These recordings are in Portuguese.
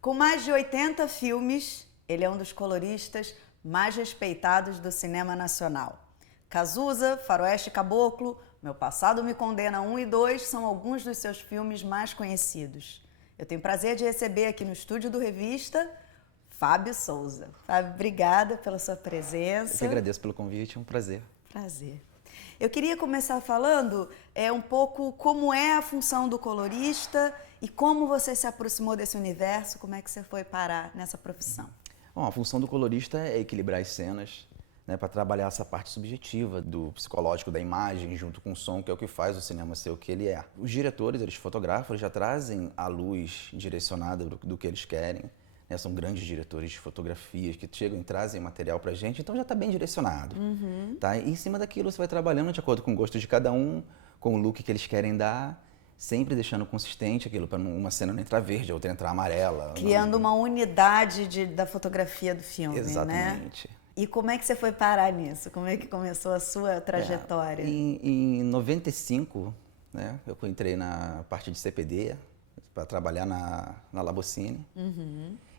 Com mais de 80 filmes, ele é um dos coloristas mais respeitados do cinema nacional. Cazuza, Faroeste Caboclo, Meu Passado Me Condena 1 e 2 são alguns dos seus filmes mais conhecidos. Eu tenho o prazer de receber aqui no estúdio do Revista, Fábio Souza. Fábio, obrigada pela sua presença. Eu que agradeço pelo convite, é um prazer. Prazer. Eu queria começar falando um pouco como é a função do colorista e como você se aproximou desse universo, como é que você foi parar nessa profissão? Bom, a função do colorista é equilibrar as cenas, né, para trabalhar essa parte subjetiva do psicológico da imagem junto com o som, que é o que faz o cinema ser o que ele é. Os diretores, eles fotografam, eles já trazem a luz direcionada do que eles querem. Né, são grandes diretores de fotografias que chegam e trazem material pra gente, então já está bem direcionado. Tá? E em cima daquilo você vai trabalhando de acordo com o gosto de cada um, com o look que eles querem dar, sempre deixando consistente aquilo, para uma cena não entrar verde, a outra entrar amarela. Criando uma unidade da fotografia do filme, Exatamente. Né? E como é que você foi parar nisso? Como é que começou a sua trajetória? Em 95, né, eu entrei na parte de CPD para trabalhar na Labocine.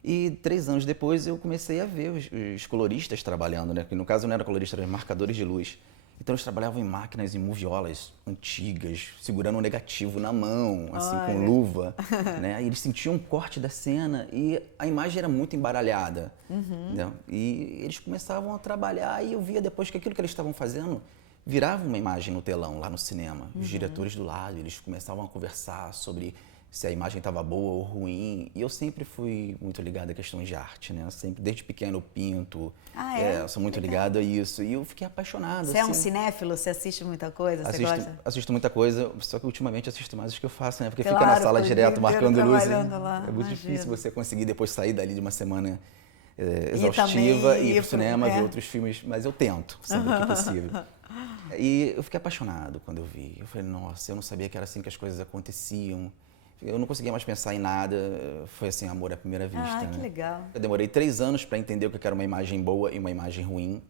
E 3 anos depois eu comecei a ver os coloristas trabalhando, né? Que no caso não eram coloristas, eram marcadores de luz. Então eles trabalhavam em máquinas, em moviolas antigas, segurando um negativo na mão, assim, com luva, né? E eles sentiam um corte da cena e a imagem era muito embaralhada, né? E eles começavam a trabalhar e eu via depois que aquilo que eles estavam fazendo virava uma imagem no telão, lá no cinema. Os diretores do lado, eles começavam a conversar sobre se a imagem estava boa ou ruim. E eu sempre fui muito ligado a questões de arte, né? Sempre, desde pequeno, eu pinto. Sou muito ligado a isso. E eu fiquei apaixonado. Você é um cinéfilo? Você assiste muita coisa? Você gosta? Assisto muita coisa, só que ultimamente assisto mais os que eu faço, né? Porque fica na sala direto, marcando luz. É muito difícil você conseguir depois sair dali de uma semana exaustiva e ir pro cinema, ver outros filmes. Mas eu tento, sempre que possível. E eu fiquei apaixonado quando eu vi. Eu falei, nossa, eu não sabia que era assim que as coisas aconteciam. Eu não conseguia mais pensar em nada, foi assim, amor à primeira vista. Ah, que legal. Eu demorei 3 anos para entender o que era uma imagem boa e uma imagem ruim.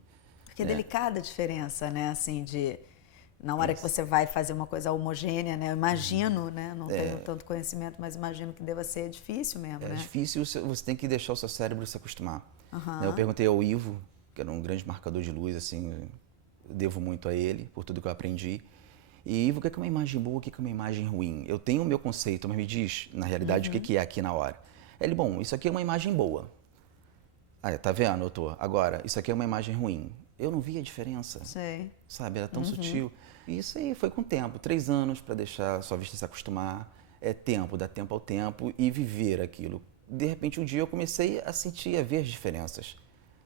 Porque é delicada a diferença, né, assim, na hora que você vai fazer uma coisa homogênea, né, eu imagino, né, não tenho tanto conhecimento, mas imagino que deva ser difícil mesmo, né? É difícil, você tem que deixar o seu cérebro se acostumar. Eu perguntei ao Ivo, que era um grande marcador de luz, assim, eu devo muito a ele, por tudo que eu aprendi. E Ivo, o que é uma imagem boa, o que é uma imagem ruim? Eu tenho o meu conceito, mas me diz, na realidade, o que é aqui na hora. Ele, bom, isso aqui é uma imagem boa. Ah, tá vendo, doutor? Agora, isso aqui é uma imagem ruim. Eu não vi a diferença. Sei. Sabe, era tão sutil. E isso aí foi com o tempo, 3 anos para deixar a sua vista se acostumar. É tempo, dá tempo ao tempo e viver aquilo. De repente, um dia eu comecei a sentir, a ver as diferenças.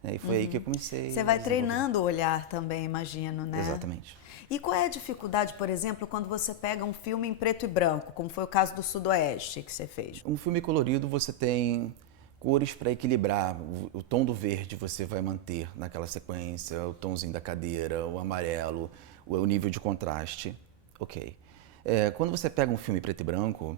Né? E foi aí que eu comecei. Você vai treinando o olhar também, imagino, né? Exatamente. E qual é a dificuldade, por exemplo, quando você pega um filme em preto e branco, como foi o caso do Sudoeste que você fez? Um filme colorido, você tem cores para equilibrar. O tom do verde você vai manter naquela sequência, o tomzinho da cadeira, o amarelo, o nível de contraste. Ok. Quando você pega um filme preto e branco,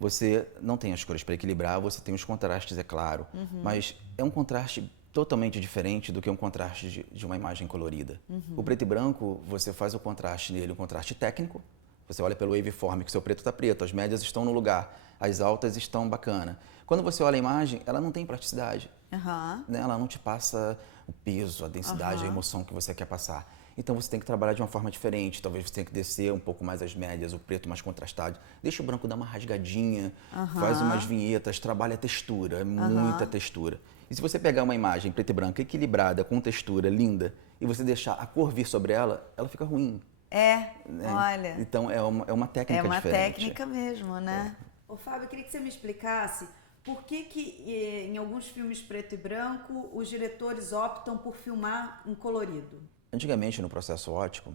você não tem as cores para equilibrar, você tem os contrastes, é claro, mas é um contraste totalmente diferente do que um contraste de uma imagem colorida. O preto e branco, você faz o contraste nele, um contraste técnico. Você olha pelo waveform, que o seu preto está preto, as médias estão no lugar, as altas estão bacana. Quando você olha a imagem, ela não tem plasticidade. Né? Ela não te passa o peso, a densidade, a emoção que você quer passar. Então você tem que trabalhar de uma forma diferente. Talvez você tenha que descer um pouco mais as médias, o preto mais contrastado. Deixa o branco dar uma rasgadinha, faz umas vinhetas, trabalha a textura, muita textura. E se você pegar uma imagem preta e branca equilibrada, com textura linda, e você deixar a cor vir sobre ela, ela fica ruim. Né? Olha. Então é uma técnica diferente. É uma técnica mesmo, né? Ô Fábio, eu queria que você me explicasse por que em alguns filmes preto e branco os diretores optam por filmar em colorido. Antigamente, no processo óptico,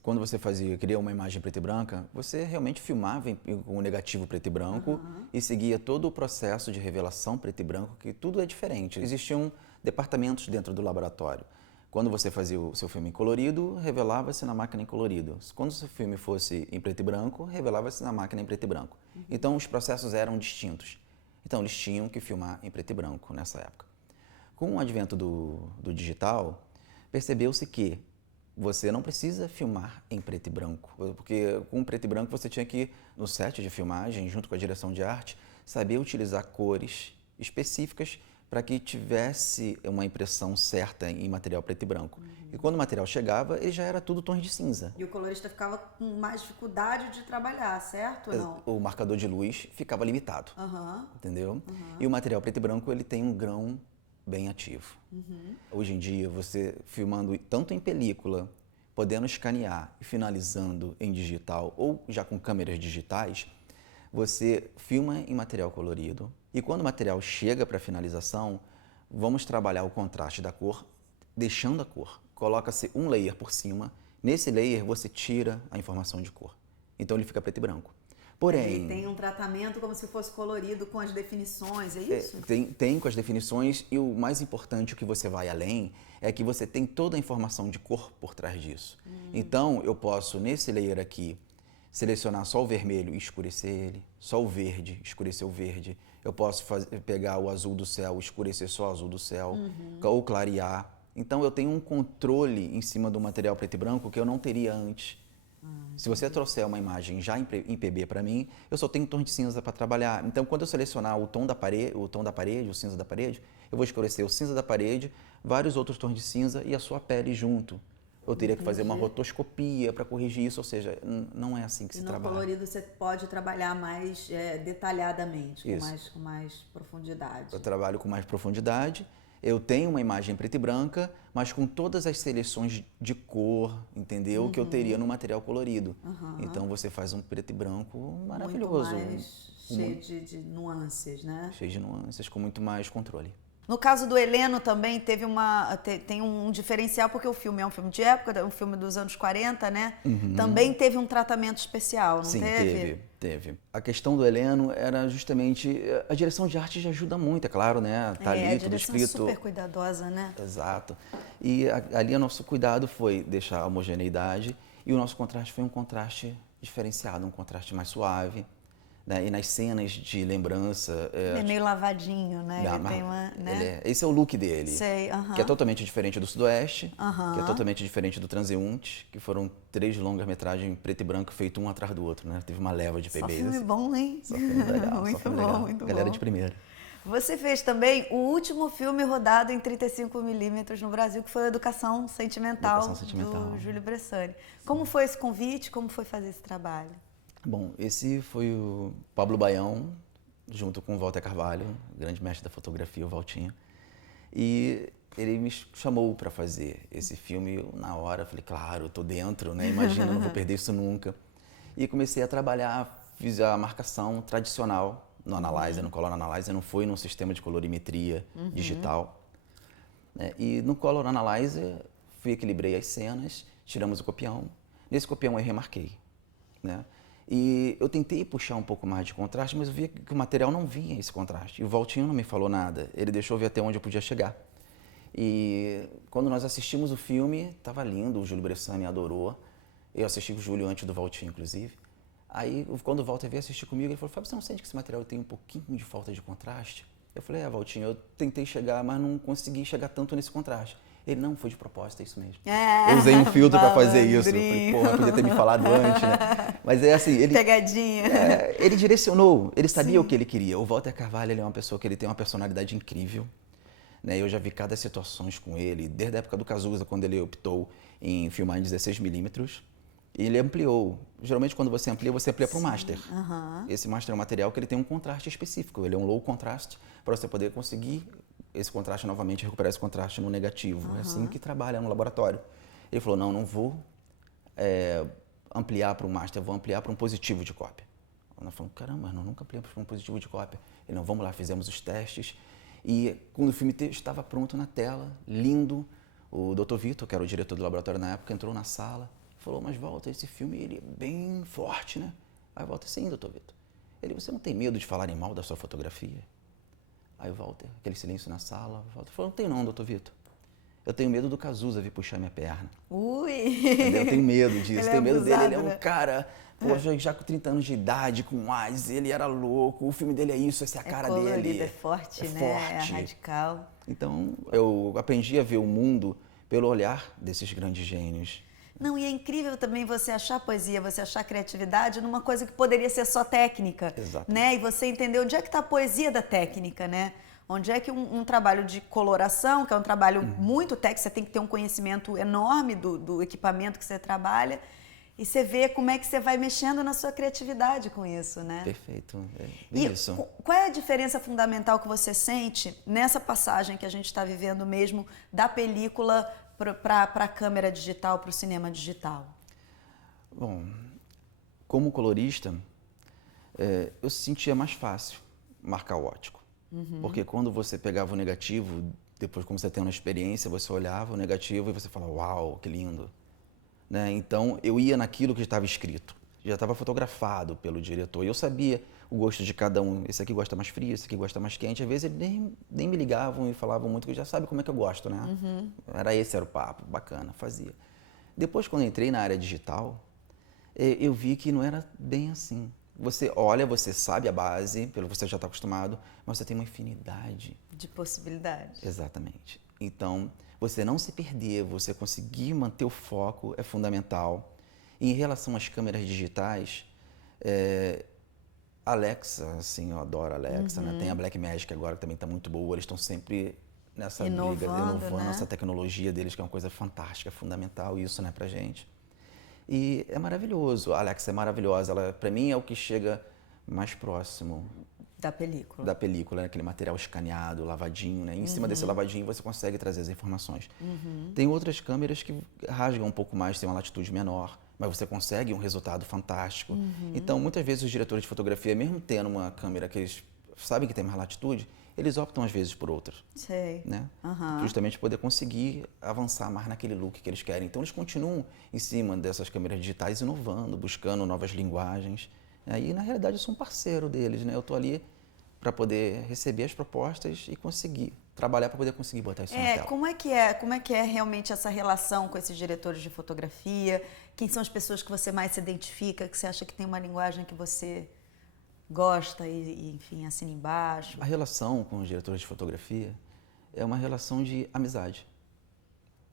quando você queria uma imagem preta e branca, você realmente filmava com o negativo preto e branco e seguia todo o processo de revelação preto e branco, que tudo é diferente. Existiam departamentos dentro do laboratório. Quando você fazia o seu filme em colorido, revelava-se na máquina em colorido. Quando o seu filme fosse em preto e branco, revelava-se na máquina em preto e branco. Então, os processos eram distintos. Então, eles tinham que filmar em preto e branco nessa época. Com o advento do digital, percebeu-se que você não precisa filmar em preto e branco, porque com preto e branco você tinha que, no set de filmagem, junto com a direção de arte, saber utilizar cores específicas para que tivesse uma impressão certa em material preto e branco. E quando o material chegava, ele já era tudo tons de cinza. E o colorista ficava com mais dificuldade de trabalhar, certo ou não? O marcador de luz ficava limitado, entendeu? E o material preto e branco, ele tem um grão bem ativo. Hoje em dia, você filmando tanto em película, podendo escanear e finalizando em digital ou já com câmeras digitais, você filma em material colorido e quando o material chega para finalização, vamos trabalhar o contraste da cor, deixando a cor. Coloca-se um layer por cima, nesse layer você tira a informação de cor. Então ele fica preto e branco. Porém, ele tem um tratamento como se fosse colorido com as definições, é isso? Tem com as definições e o mais importante, o que você vai além, é que você tem toda a informação de cor por trás disso. Então eu posso, nesse layer aqui, selecionar só o vermelho e escurecer ele, só o verde, escurecer o verde. Eu posso pegar o azul do céu, escurecer só o azul do céu, ou clarear. Então eu tenho um controle em cima do material preto e branco que eu não teria antes. Se você trouxer uma imagem já em PB para mim, eu só tenho tom de cinza para trabalhar. Então quando eu selecionar o tom da parede, o cinza da parede, eu vou escurecer o cinza da parede, vários outros tons de cinza e a sua pele junto. Eu teria que fazer uma rotoscopia para corrigir isso, ou seja, não é assim que se trabalha. E no colorido você pode trabalhar mais detalhadamente, com mais profundidade. Eu trabalho com mais profundidade, eu tenho uma imagem preta e branca, mas com todas as seleções de cor, entendeu? Que eu teria no material colorido. Então você faz um preto e branco maravilhoso. Muito mais cheio de nuances, né? Cheio de nuances, com muito mais controle. No caso do Heleno também tem um diferencial, porque o filme é um filme de época, é um filme dos anos 40, né? Também teve um tratamento especial, não teve? Sim, teve. A questão do Heleno era justamente... A direção de arte já ajuda muito, é claro, né? Tá ali tudo escrito. A direção é super cuidadosa, né? Exato. E ali o nosso cuidado foi deixar a homogeneidade e o nosso contraste foi um contraste diferenciado, um contraste mais suave. Né? E nas cenas de lembrança... Ele é meio lavadinho, né? Ele tem uma, né? Esse é o look dele. Sei, que é totalmente diferente do Sudoeste, que é totalmente diferente do Transeunte, que foram 3 longas-metragens preto e branco feito um atrás do outro, né? Teve uma leva de PBs. Só filme bom, hein? Só filme legal. Muito só filme bom, legal. muito Galera bom. de primeira. Você fez também o último filme rodado em 35mm no Brasil, que foi o Educação Sentimental, do Júlio Bressani. Como foi esse convite? Como foi fazer esse trabalho? Bom, esse foi o Pablo Baião, junto com o Walter Carvalho, grande mestre da fotografia, o Valtinho. E ele me chamou para fazer esse filme. Eu, na hora, falei, claro, eu tô dentro, né? Imagina, não vou perder isso nunca. E comecei a trabalhar, fiz a marcação tradicional no Analyzer, no Color Analyzer, não foi num sistema de colorimetria digital. Né? E no Color Analyzer, equilibrei as cenas, tiramos o copião. Nesse copião eu remarquei, né? E eu tentei puxar um pouco mais de contraste, mas eu via que o material não vinha esse contraste. E o Valtinho não me falou nada, ele deixou eu ver até onde eu podia chegar. E quando nós assistimos o filme, estava lindo, o Júlio Bressani adorou. Eu assisti com o Júlio antes do Valtinho, inclusive. Aí, quando o Walter veio assistir comigo, ele falou, Fábio, você não sente que esse material tem um pouquinho de falta de contraste? Eu falei, Valtinho, eu tentei chegar, mas não consegui chegar tanto nesse contraste. Ele, não, foi de propósito, é isso mesmo. Eu usei um filtro para fazer isso. Eu falei, porra, podia ter me falado antes, né? Mas é assim, ele... Pegadinha. Ele direcionou, ele sabia o que ele queria. O Walter Carvalho, ele é uma pessoa que ele tem uma personalidade incrível. Né? Eu já vi cada situações com ele, desde a época do Cazuza, quando ele optou em filmar em 16mm. Ele ampliou. Geralmente, quando você amplia para um master. Esse master é um material que ele tem um contraste específico. Ele é um low contrast, para você poder conseguir esse contraste novamente, recuperar esse contraste no negativo. É assim que trabalha no laboratório. Ele falou, não vou ampliar para um master, vou ampliar para um positivo de cópia. Nós falamos, caramba, nós nunca ampliamos para um positivo de cópia. Ele, não, vamos lá, fizemos os testes. E quando o filme estava pronto na tela, lindo, o Dr. Vitor, que era o diretor do laboratório na época, entrou na sala e falou, mas Walter, esse filme ele é bem forte, né? Aí o Walter, sim, Dr. Vitor. Ele, você não tem medo de falarem mal da sua fotografia? Aí o Walter, aquele silêncio na sala, o Walter falou, não tenho não, Dr. Vitor. Eu tenho medo do Cazuza vir puxar minha perna. Ui! Entendeu? Eu tenho medo disso, Ele tenho medo abusado, dele. Ele é né? um cara, poxa, já com 30 anos de idade, com AIDS, ele era louco, o filme dele é isso, essa é a cara colorido, dele. é forte, né? Forte. É radical. Então, eu aprendi a ver o mundo pelo olhar desses grandes gênios. Não, e é incrível também você achar poesia, você achar criatividade numa coisa que poderia ser só técnica, Exato. né? E você entender onde é que está a poesia da técnica, né? Onde é que um trabalho de coloração, que é um trabalho muito técnico, você tem que ter um conhecimento enorme do equipamento que você trabalha, e você vê como é que você vai mexendo na sua criatividade com isso, né? Perfeito, E isso. qual é a diferença fundamental que você sente nessa passagem que a gente está vivendo mesmo da película para a câmera digital, para o cinema digital? Bom, como colorista, eu sentia mais fácil marcar o ótico. Porque quando você pegava o negativo, depois como você tem uma experiência, você olhava o negativo e você falava, uau, que lindo. Né? Então, eu ia naquilo que estava escrito. Já estava fotografado pelo diretor. E eu sabia o gosto de cada um. Esse aqui gosta mais frio, esse aqui gosta mais quente. Às vezes, eles nem me ligavam e falavam muito, que já sabe como é que eu gosto, né? Era o papo, bacana, fazia. Depois, quando entrei na área digital, eu vi que não era bem assim. Você olha, você sabe a base, pelo que você já está acostumado, mas você tem uma infinidade. De possibilidades. Exatamente. Então, você não se perder, você conseguir manter o foco é fundamental. E em relação às câmeras digitais, Alexa, assim, eu adoro a Alexa, né? Tem a Blackmagic agora que também está muito boa, eles estão sempre nessa briga, inovando, né? essa tecnologia deles, que é uma coisa fantástica, fundamental isso, né, pra gente. E é maravilhoso, a Alexa é maravilhosa, ela, pra mim, é o que chega mais próximo Da película, né? Aquele material escaneado, lavadinho, né? Em cima desse lavadinho você consegue trazer as informações. Tem outras câmeras que rasgam um pouco mais, tem uma latitude menor, mas você consegue um resultado fantástico. Então, muitas vezes os diretores de fotografia, mesmo tendo uma câmera que eles sabem que tem mais latitude, eles optam às vezes por outras. Sei. Né? Justamente poder conseguir avançar mais naquele look que eles querem. Então, eles continuam em cima dessas câmeras digitais, inovando, buscando novas linguagens. E, na realidade, eu sou um parceiro deles, né? Eu estou ali para poder receber as propostas e conseguir trabalhar para poder conseguir botar isso na tela. Como é que é realmente essa relação com esses diretores de fotografia? Quem são as pessoas que você mais se identifica, que você acha que tem uma linguagem que você gosta e enfim, assina embaixo? A relação com os diretores de fotografia é uma relação de amizade,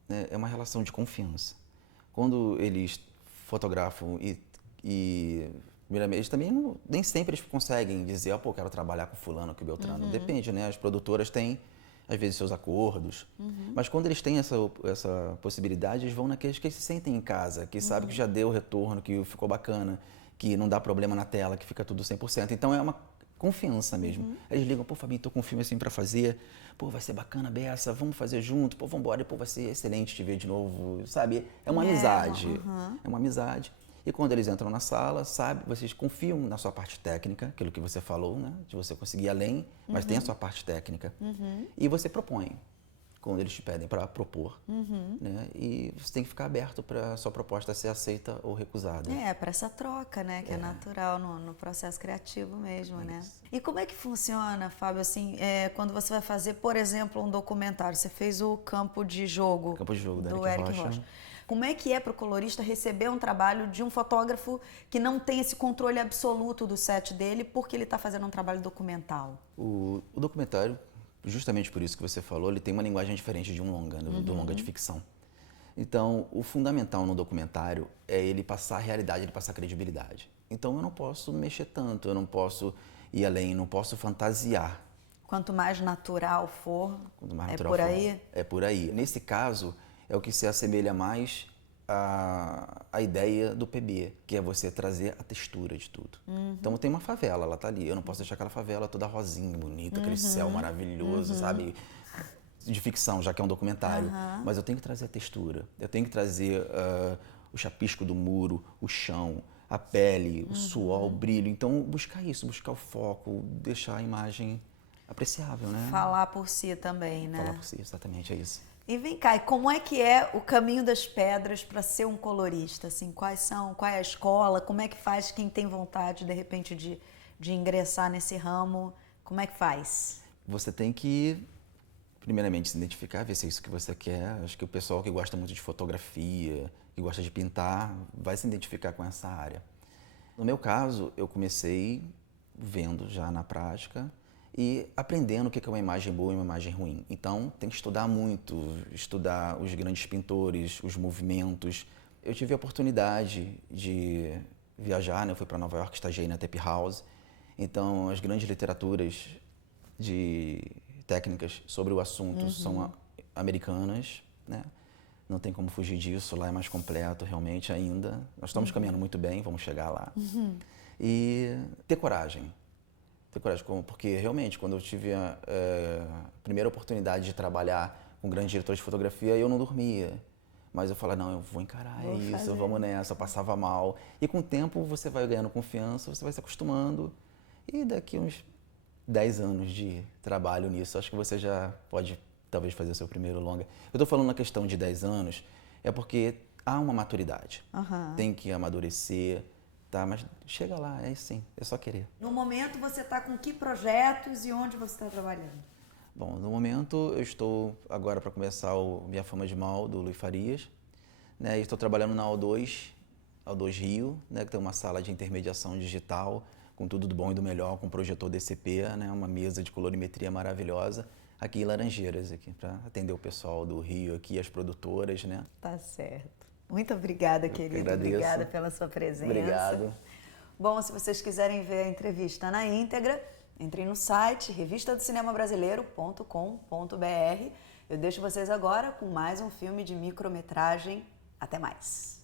né? É uma relação de confiança. Quando eles fotografam eles também nem sempre eles conseguem dizer, pô, quero trabalhar com fulano, com Beltrano. Depende, né? As produtoras têm, às vezes, seus acordos. Mas quando eles têm essa possibilidade, eles vão naqueles que se sentem em casa, que sabem que já deu o retorno, que ficou bacana, que não dá problema na tela, que fica tudo 100%. Então, é uma confiança mesmo. Eles ligam, pô, Fabinho, tô com um filme assim pra fazer, pô, vai ser bacana a beça, vamos fazer junto, pô, vambora, pô, vai ser excelente te ver de novo, sabe? É uma amizade. É uma amizade. E quando eles entram na sala, sabe, vocês confiam na sua parte técnica, aquilo que você falou, né? De você conseguir ir além, mas tem a sua parte técnica. E você propõe, quando eles te pedem para propor. Né? E você tem que ficar aberto para a sua proposta ser aceita ou recusada. Para essa troca, né? Que é natural no processo criativo mesmo, né? E como é que funciona, Fábio, assim, quando você vai fazer, por exemplo, um documentário? Você fez o Campo de Jogo, do Éric Rocha. Como é que é para o colorista receber um trabalho de um fotógrafo que não tem esse controle absoluto do set dele porque ele está fazendo um trabalho documental? O documentário, justamente por isso que você falou, ele tem uma linguagem diferente de um longa, do longa de ficção. Então, o fundamental no documentário é ele passar a realidade, ele passar a credibilidade. Então, eu não posso mexer tanto, eu não posso ir além, não posso fantasiar. Quanto mais natural for, por aí? É por aí. Nesse caso, é o que se assemelha mais à ideia do PB, que é você trazer a textura de tudo. Então tem uma favela, ela tá ali. Eu não posso deixar aquela favela toda rosinha, bonita, aquele céu maravilhoso, sabe? De ficção, já que é um documentário. Mas eu tenho que trazer a textura. Eu tenho que trazer o chapisco do muro, o chão, a pele, o suor, o brilho. Então buscar isso, buscar o foco, deixar a imagem apreciável, né? Falar por si também, né? Falar por si, exatamente, é isso. E vem cá, e como é que é o caminho das pedras para ser um colorista? Assim, qual é a escola? Como é que faz quem tem vontade, de repente, de ingressar nesse ramo? Como é que faz? Você tem que, primeiramente, se identificar, ver se é isso que você quer. Acho que o pessoal que gosta muito de fotografia, que gosta de pintar, vai se identificar com essa área. No meu caso, eu comecei vendo já na prática e aprendendo o que é uma imagem boa e uma imagem ruim. Então, tem que estudar muito, estudar os grandes pintores, os movimentos, eu tive a oportunidade de viajar, né? Eu fui para Nova York, estagiei na Tape House. Então, as grandes literaturas de técnicas sobre o assunto são americanas, né? Não tem como fugir disso, lá é mais completo realmente ainda. Nós estamos caminhando muito bem, vamos chegar lá. E ter coragem, porque realmente quando eu tive a primeira oportunidade de trabalhar com grandes diretores de fotografia, eu não dormia. Mas eu falava, não, eu vou encarar isso, vamos nessa, eu passava mal. E com o tempo você vai ganhando confiança, você vai se acostumando. E daqui uns 10 anos de trabalho nisso, acho que você já pode talvez fazer o seu primeiro longa. Eu estou falando na questão de 10 anos, é porque há uma maturidade. Tem que amadurecer, tá? Mas chega lá, é sim, é só querer. No momento você está com que projetos e onde você está trabalhando? Bom, no momento eu estou agora para começar o Minha Fama de Mal, do Luiz Farias. Né? E estou trabalhando na O2 Rio, né? Que tem uma sala de intermediação digital, com tudo do bom e do melhor, com projetor DCP, né? Uma mesa de colorimetria maravilhosa, aqui em Laranjeiras, aqui, para atender o pessoal do Rio, aqui, as produtoras, né? Tá certo. Muito obrigada, querido. Obrigada pela sua presença. Obrigado. Bom, se vocês quiserem ver a entrevista na íntegra, entrem no site revistadocinemabrasileiro.com.br. Eu deixo vocês agora com mais um filme de micrometragem. Até mais!